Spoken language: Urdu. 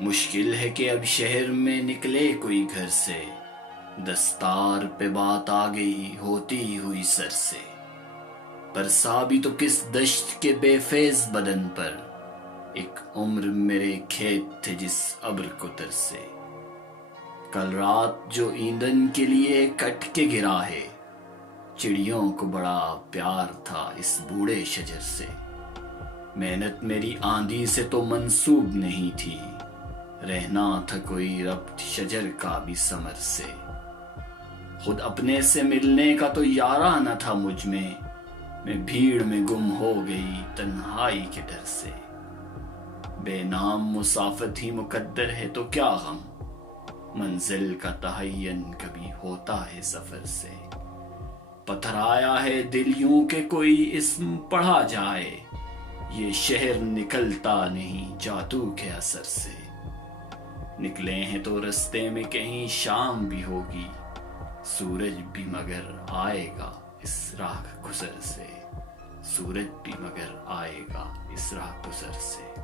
مشکل ہے کہ اب شہر میں نکلے کوئی گھر سے، دستار پہ بات آ گئی ہوتی ہوئی سر سے۔ برسا بھی تو کس دشت کے بے فیض بدن پر، ایک عمر میرے کھیت تھے جس ابر کو ترسے۔ کل رات جو ایندھن کے لیے کٹ کے گرا ہے، چڑیوں کو بڑا پیار تھا اس بوڑھے شجر سے۔ محنت میری آندھی سے تو منسوب نہیں تھی، رہنا تھا کوئی ربط شجر کا بھی ثمر سے۔ خود اپنے سے ملنے کا تو یارہ نہ تھا مجھ میں بھیڑ میں گم ہو گئی تنہائی کے ڈر سے۔ بے نام مسافت ہی مقدر ہے تو کیا غم، منزل کا تعین کبھی ہوتا ہے سفر سے۔ پتھرایا ہے دل یوں کہ کوئی اسم پڑھا جائے، یہ شہر نکلتا نہیں جادو کے اثر سے۔ نکلے ہیں تو رستے میں کہیں شام بھی ہوگی، سورج بھی مگر آئے گا اس راہ گزر سے، سورج بھی مگر آئے گا اس راہ گزر سے۔